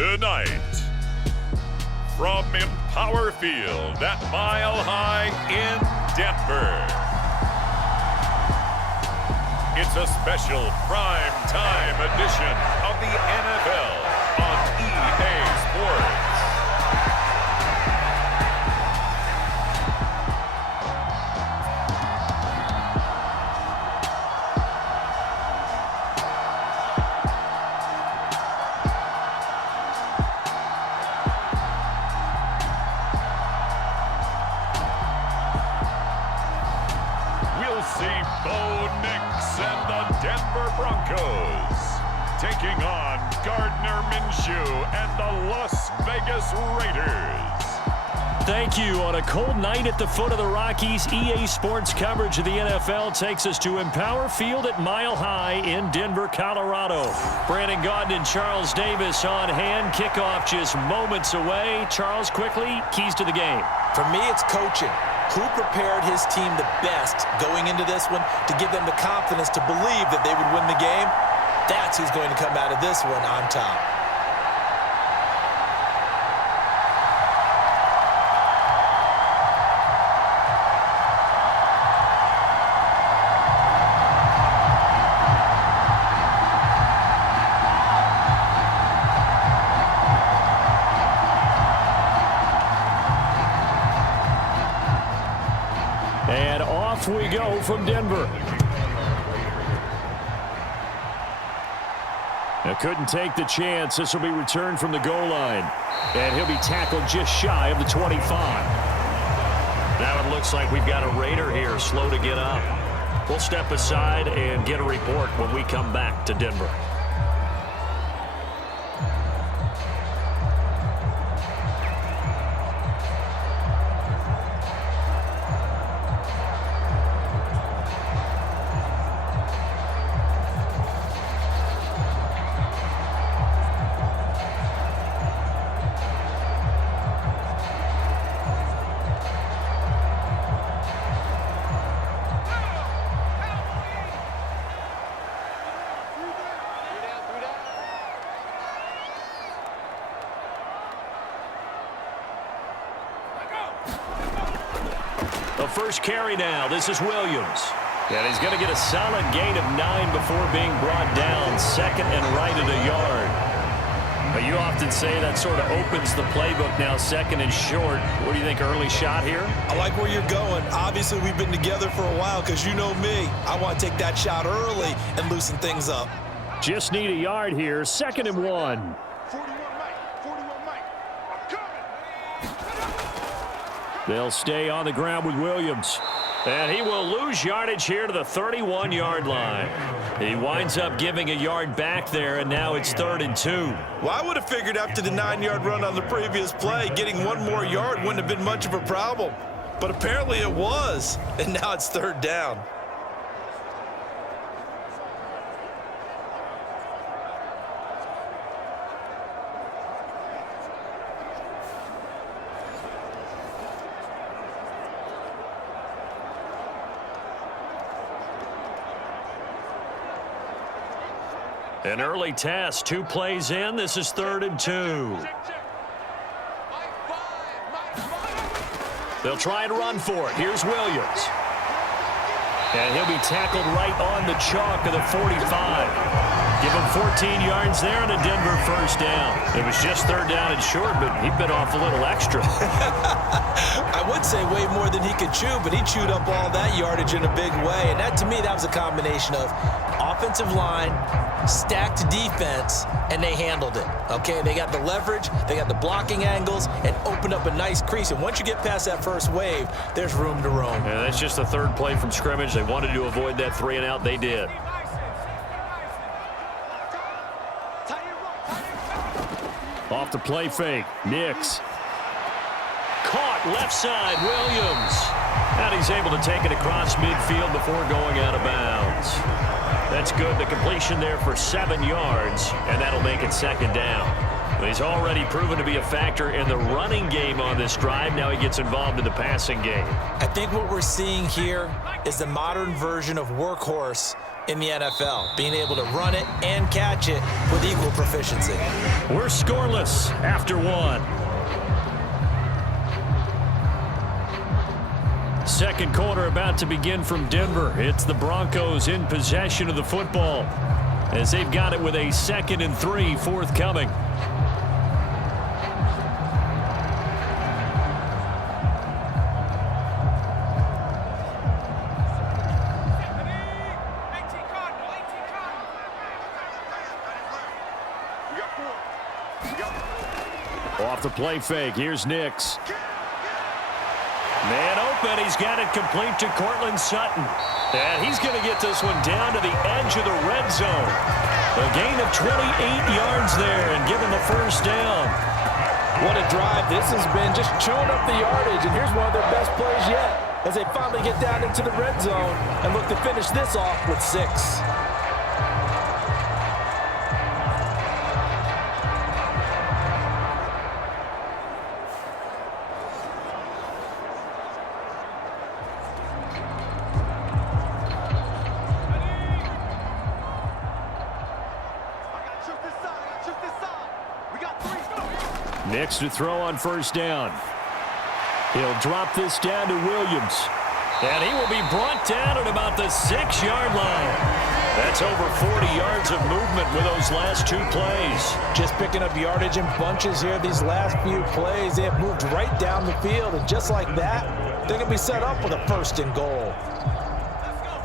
Tonight, from Empower Field at Mile High in Denver, it's a special prime time edition of the NFL on EA Sports. Broncos taking on Gardner Minshew and the Las Vegas Raiders. Thank you. On a cold night at the foot of the Rockies, EA Sports coverage of the NFL takes us to Empower Field at Mile High in Denver, Colorado. Brandon Gaudin and Charles Davis on hand. Kickoff just moments away. Charles, quickly, keys to the game. For me, it's coaching. Who prepared his team the best going into this one to give them the confidence to believe that they would win the game? That's who's going to come out of this one on top. And off we go from Denver. Now couldn't take the chance. This will be returned from the goal line. And he'll be tackled just shy of the 25. Now it looks like we've got a Raider here slow to get up. We'll step aside and get a report when we come back to Denver. The first carry now. This is Williams. And he's going to get a solid gain of 9 before being brought down. Second and right at a yard. But you often say that sort of opens the playbook now, second and short. What do you think, early shot here? I like where you're going. Obviously, we've been together for a while because you know me. I want to take that shot early and loosen things up. Just need a yard here. Second and 1. They'll stay on the ground with Williams. And he will lose yardage here to the 31-yard line. He winds up giving a yard back there, and now it's 3rd and 2. Well, I would have figured after the 9-yard run on the previous play, getting one more yard wouldn't have been much of a problem. But apparently it was, and now it's 3rd down. An early test, 2 plays in. This is 3rd and 2. They'll try and run for it. Here's Williams. And he'll be tackled right on the chalk of the 45. Give him 14 yards there and a Denver first down. It was just 3rd down and short, but he bit off a little extra. I would say way more than he could chew, but he chewed up all that yardage in a big way. And that, to me, that was a combination of offensive line, stacked defense, and they handled it. Okay, they got the leverage, they got the blocking angles, and opened up a nice crease. And once you get past that first wave, there's room to roam. Yeah, that's just the 3rd play from scrimmage. They wanted to avoid that 3 and out. They did. Off the play fake. Nix. Caught left side. Williams. And he's able to take it across midfield before going out of bounds. That's good. The completion there for 7 yards, and that'll make it 2nd down. But he's already proven to be a factor in the running game on this drive. Now he gets involved in the passing game. I think what we're seeing here is the modern version of workhorse in the NFL, being able to run it and catch it with equal proficiency. We're scoreless after one. Second quarter about to begin from Denver. It's the Broncos in possession of the football as they've got it with a 2nd and 3 forthcoming. Off the play fake. Here's Nix. Man open. He's got it complete to Cortland Sutton. And he's going to get this one down to the edge of the red zone. A gain of 28 yards there and given the first down. What a drive this has been, just chewing up the yardage. And here's one of their best plays yet as they finally get down into the red zone and look to finish this off with 6. Nix to throw on first down. He'll drop this down to Williams. And he will be brought down at about the 6-yard line. That's over 40 yards of movement with those last 2 plays. Just picking up yardage in bunches here these last few plays. They have moved right down the field, and just like that, they're going to be set up with a 1st and goal.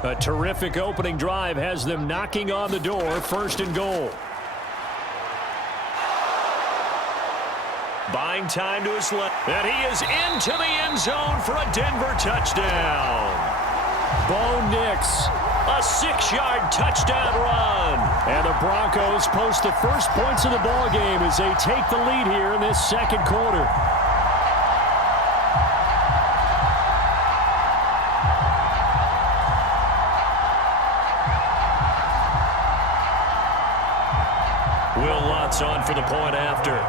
A terrific opening drive has them knocking on the door, 1st and goal. Buying time to his left. And he is into the end zone for a Denver touchdown. Bo Nix, a 6-yard touchdown run. And the Broncos post the first points of the ball game as they take the lead here in this second quarter. Will Lutz on for the point after.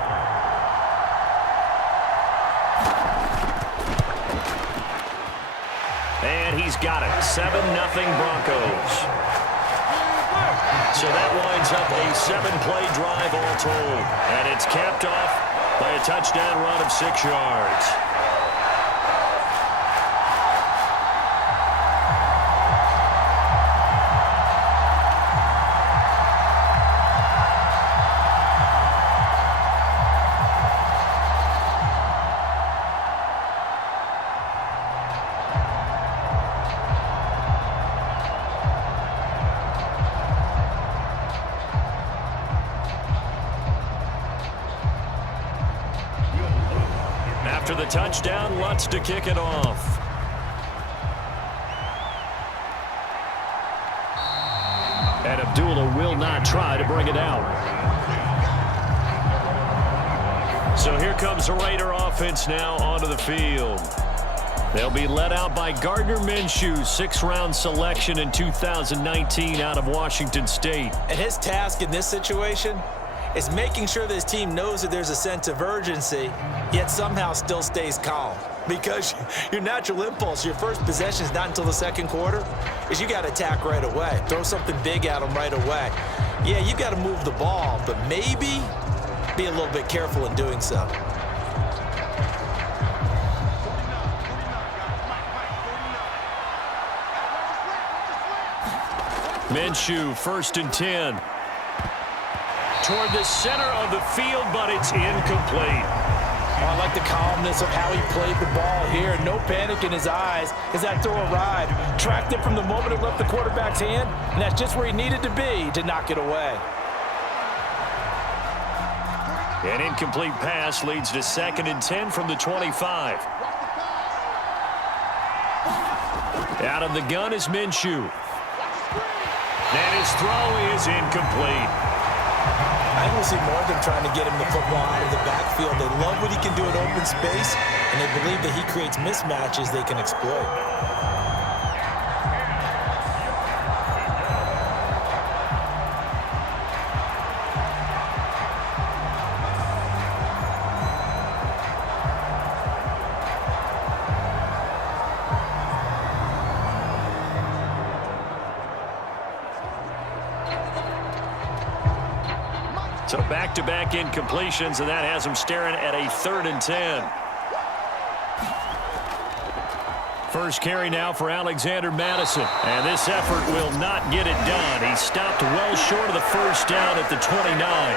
And he's got it. 7-0 Broncos. So that winds up a 7-play drive all told. And it's capped off by a touchdown run of 6 yards. After the touchdown, Lutz to kick it off. And Abdullah will not try to bring it out. So here comes the Raider offense now onto the field. They'll be led out by Gardner Minshew, 6th-round selection in 2019 out of Washington State. And his task in this situation is making sure this team knows that there's a sense of urgency, yet somehow still stays calm. Because your natural impulse, your first possession is not until the second quarter, is you got to attack right away. Throw something big at them right away. Yeah, you got to move the ball, but maybe be a little bit careful in doing so. Minshew, 1st and 10. Toward the center of the field, but it's incomplete. Oh, I like the calmness of how he played the ball here. No panic in his eyes as that throw arrived. Tracked it from the moment it left the quarterback's hand, and that's just where he needed to be to knock it away. An incomplete pass leads to 2nd and 10 from the 25. Out of the gun is Minshew. And his throw is incomplete. I don't see more of them trying to get him the football out of the backfield. They love what he can do in open space, and they believe that he creates mismatches they can exploit. So back-to-back incompletions, and that has him staring at a 3rd and 10. First carry now for Alexander Madison. And this effort will not get it done. He stopped well short of the first down at the 29.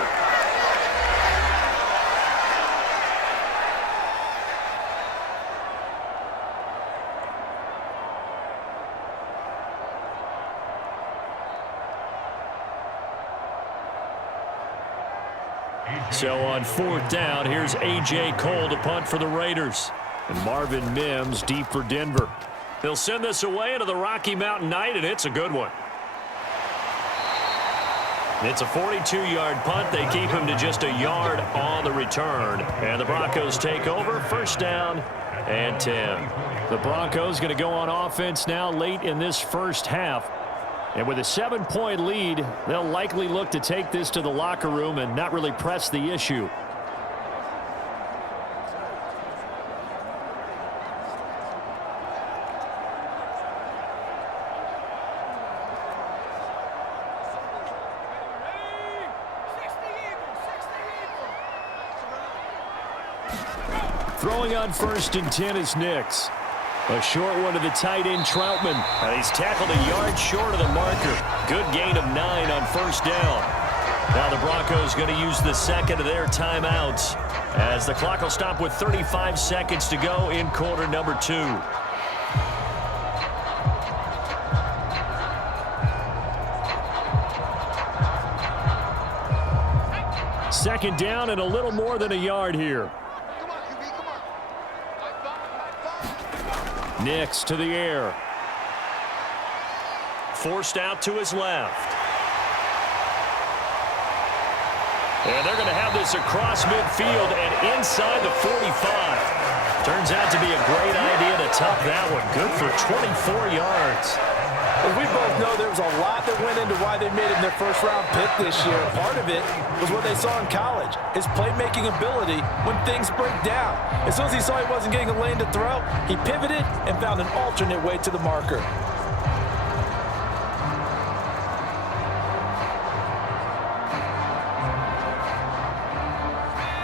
So on 4th down, here's A.J. Cole to punt for the Raiders. And Marvin Mims deep for Denver. They'll send this away into the Rocky Mountain Night, and it's a good one. It's a 42-yard punt. They keep him to just a yard on the return. And the Broncos take over. First down and 10. The Broncos going to go on offense now late in this first half. And with a 7-point lead, they'll likely look to take this to the locker room and not really press the issue. Throwing on 1st and 10 is Nix. A short one to the tight end, Troutman. And he's tackled a yard short of the marker. Good gain of 9 on 1st down. Now the Broncos going to use the second of their timeouts as the clock will stop with 35 seconds to go in quarter number 2. Second down and a little more than a yard here. Nix to the air. Forced out to his left. And they're going to have this across midfield and inside the 45. Turns out to be a great idea to tuck that one. Good for 24 yards. Well, we both know there was a lot that went into why they made him their first-round pick this year. Part of it was what they saw in college, his playmaking ability when things break down. As soon as he saw he wasn't getting a lane to throw, he pivoted and found an alternate way to the marker.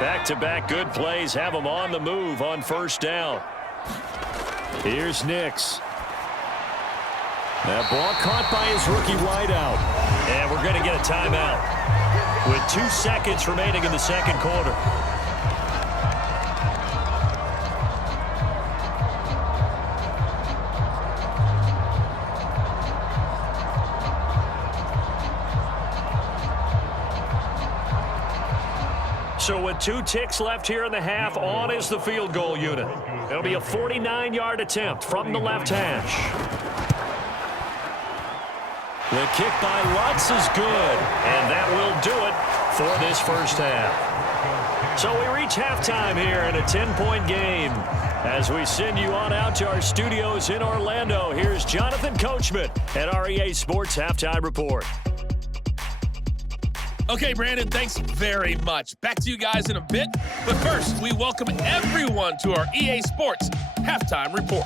Back-to-back good plays have him on the move on 1st down. Here's Nix. That ball caught by his rookie wideout. And we're going to get a timeout with 2 seconds remaining in the second quarter. So with 2 ticks left here in the half, on is the field goal unit. It'll be a 49-yard attempt from the left hash. The kick by Lutz is good, and that will do it for this first half. So we reach halftime here in a 10-point game. As we send you on out to our studios in Orlando, here's Jonathan Coachman at our EA Sports Halftime Report. Okay, Brandon, thanks very much. Back to you guys in a bit. But first, we welcome everyone to our EA Sports Halftime Report.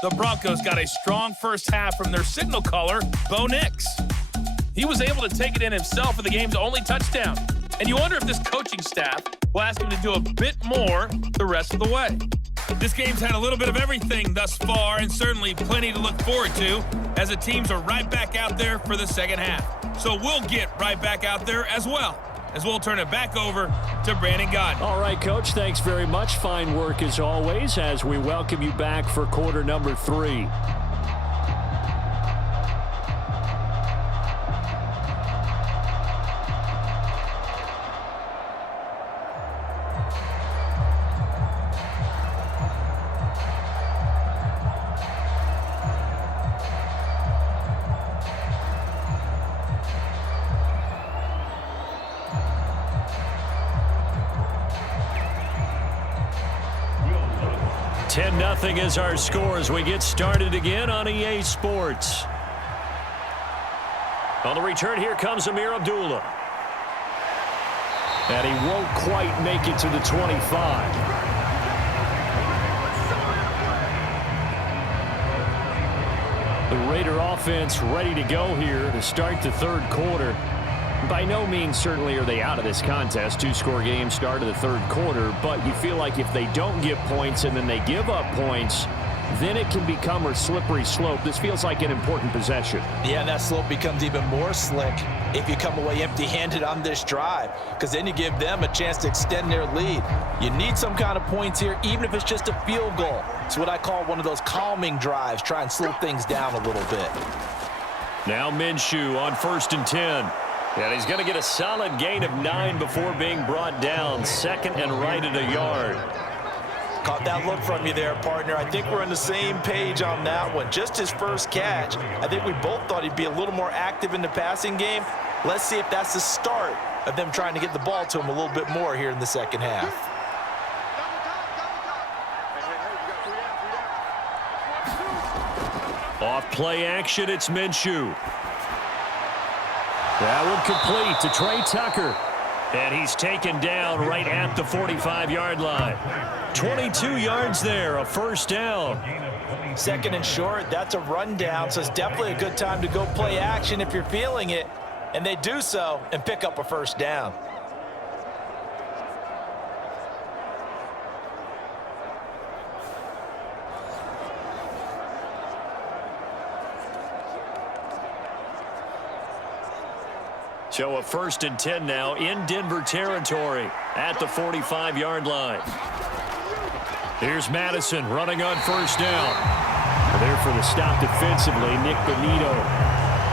The Broncos got a strong first half from their signal caller, Bo Nix. He was able to take it in himself for the game's only touchdown. And you wonder if this coaching staff will ask him to do a bit more the rest of the way. This game's had a little bit of everything thus far, and certainly plenty to look forward to, as the teams are right back out there for the second half. So we'll get right back out there as well, as we'll turn it back over to Brandon Godden. All right, Coach, thanks very much. Fine work as always as we welcome you back for quarter number 3. Nothing is our score as we get started again on EA Sports. On the return, here comes Amir Abdullah. And he won't quite make it to the 25. The Raider offense ready to go here to start the third quarter. By no means certainly are they out of this contest. Two-score game start of the third quarter, but you feel like if they don't get points and then they give up points, then it can become a slippery slope. This feels like an important possession. Yeah, and that slope becomes even more slick if you come away empty-handed on this drive, because then you give them a chance to extend their lead. You need some kind of points here, even if it's just a field goal. It's what I call one of those calming drives. Try and slow things down a little bit. Now Minshew on 1st and 10. And he's going to get a solid gain of 9 before being brought down. Second and right at a yard. Caught that look from you there, partner. I think we're on the same page on that one. Just his first catch. I think we both thought he'd be a little more active in the passing game. Let's see if that's the start of them trying to get the ball to him a little bit more here in the second half. Off play action, it's Minshew. That one complete to Trey Tucker. And he's taken down right at the 45-yard line. 22 yards there, a first down. Second and short, that's a rundown, so it's definitely a good time to go play action if you're feeling it. And they do so and pick up a first down. So a 1st and 10 now in Denver territory at the 45-yard line. Here's Madison running on 1st down. There for the stop defensively, Nick Bonito.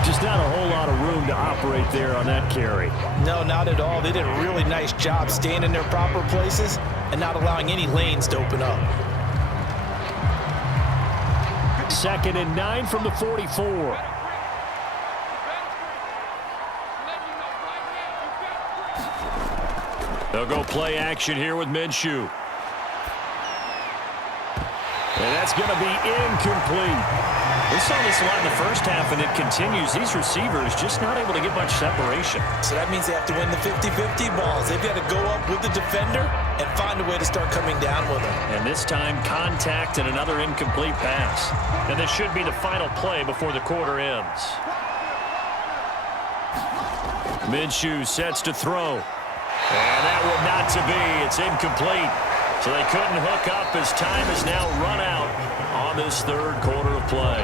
Just not a whole lot of room to operate there on that carry. No, not at all. They did a really nice job staying in their proper places and not allowing any lanes to open up. 2nd and 9 from the 44. They'll go play action here with Minshew. And that's going to be incomplete. We saw this a lot in the first half, and it continues. These receivers just not able to get much separation. So that means they have to win the 50-50 balls. They've got to go up with the defender and find a way to start coming down with them. And this time, contact and another incomplete pass. And this should be the final play before the quarter ends. Minshew sets to throw. And that one not to be. It's incomplete. So they couldn't hook up as time is now run out on this third quarter of play.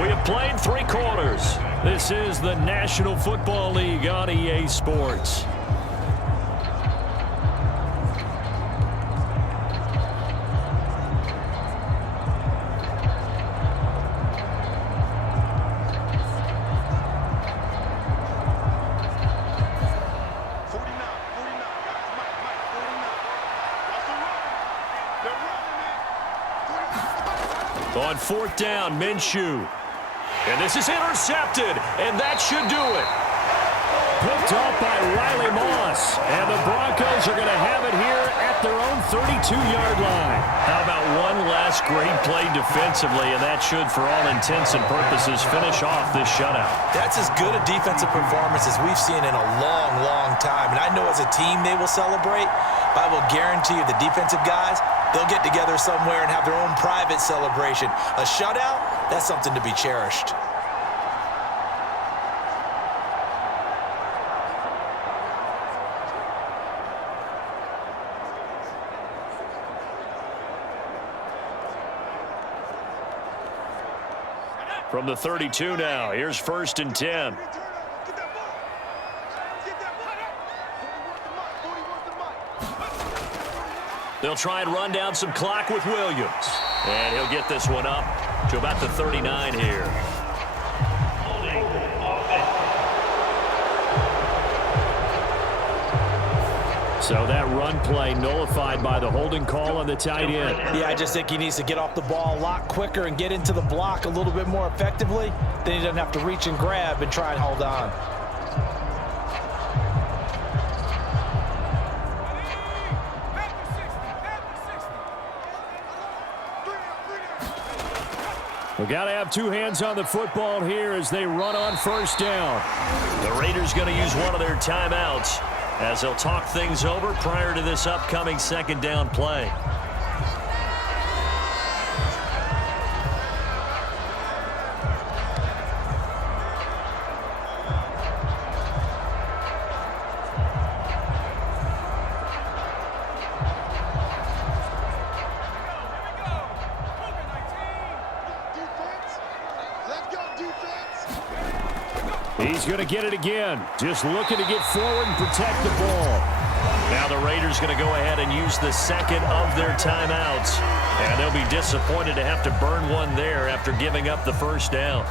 We have played 3 quarters. This is the National Football League on EA Sports. On 4th down, Minshew. And this is intercepted, and that should do it. Picked off by Riley Moss, and the Broncos are going to have it here at their own 32-yard line. How about one last great play defensively, and that should, for all intents and purposes, finish off this shutout. That's as good a defensive performance as we've seen in a long, long time. And I know as a team they will celebrate, but I will guarantee you the defensive guys, they'll get together somewhere and have their own private celebration. A shutout, that's something to be cherished. From the 32 now, here's 1st and 10. They'll try and run down some clock with Williams. And he'll get this one up to about the 39 here. So that run play nullified by the holding call on the tight end. Yeah, I just think he needs to get off the ball a lot quicker and get into the block a little bit more effectively. Then he doesn't have to reach and grab and try and hold on. We got to have 2 hands on the football here as they run on 1st down. The Raiders going to use one of their timeouts as they'll talk things over prior to this upcoming 2nd down play. He's going to get it again. Just looking to get forward and protect the ball. Now the Raiders going to go ahead and use the second of their timeouts. And they'll be disappointed to have to burn one there after giving up the first down.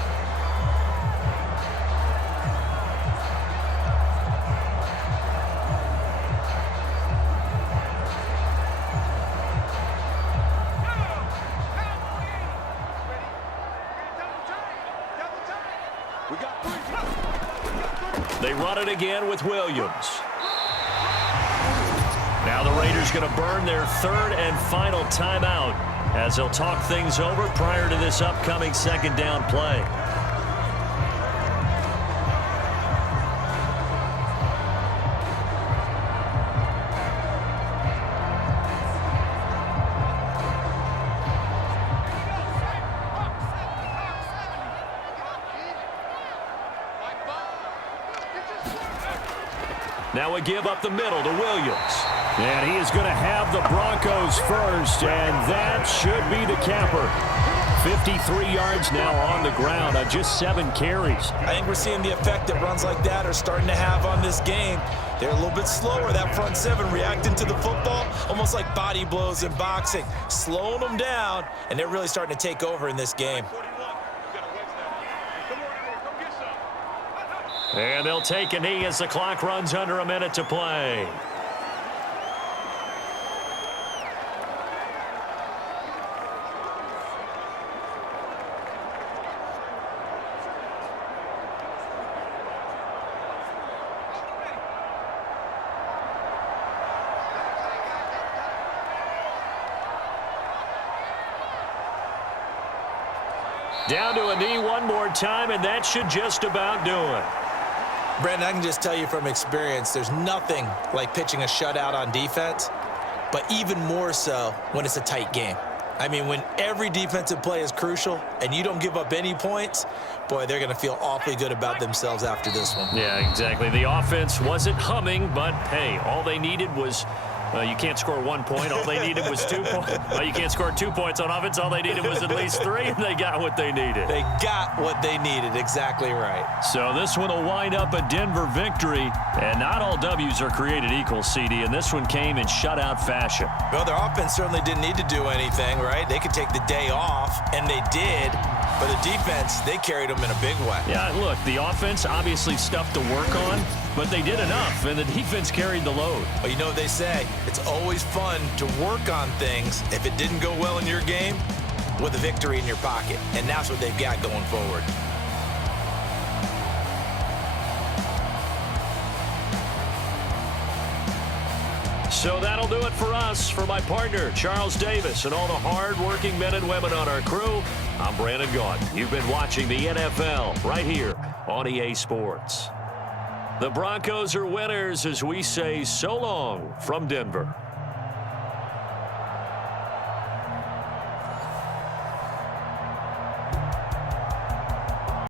They run it again with Williams. Now the Raiders going to burn their third and final timeout as they'll talk things over prior to this upcoming second down play. Now we give up the middle to Williams. And he is going to have the Broncos first, and that should be the capper. 53 yards now on the ground on just 7 carries. I think we're seeing the effect that runs like that are starting to have on this game. They're a little bit slower, that front seven, reacting to the football, almost like body blows in boxing, slowing them down, and they're really starting to take over in this game. And they'll take a knee as the clock runs under a minute to play. Down to a knee one more time, and that should just about do it. Brandon, I can just tell you from experience, there's nothing like pitching a shutout on defense, but even more so when it's a tight game. I mean, when every defensive play is crucial and you don't give up any points, boy, they're going to feel awfully good about themselves after this one. Yeah, exactly. The offense wasn't humming, but, hey, all they needed was you can't score 1 point. All they needed was 2 points. Well, you can't score 2 points on offense. All they needed was at least 3, and they got what they needed. They got what they needed. Exactly right. So this one will wind up a Denver victory, and not all W's are created equal, CD, and this one came in shutout fashion. Well, their offense certainly didn't need to do anything, right? They could take the day off, and they did. But the defense, they carried them in a big way. Yeah, look, the offense obviously stuff to work on, but they did enough, and the defense carried the load. Well, you know what they say. It's always fun to work on things if it didn't go well in your game with a victory in your pocket, and that's what they've got going forward. So that'll do it for us. For my partner, Charles Davis, and all the hard-working men and women on our crew, I'm Brandon Gaudin. You've been watching the NFL right here on EA Sports. The Broncos are winners as we say so long from Denver.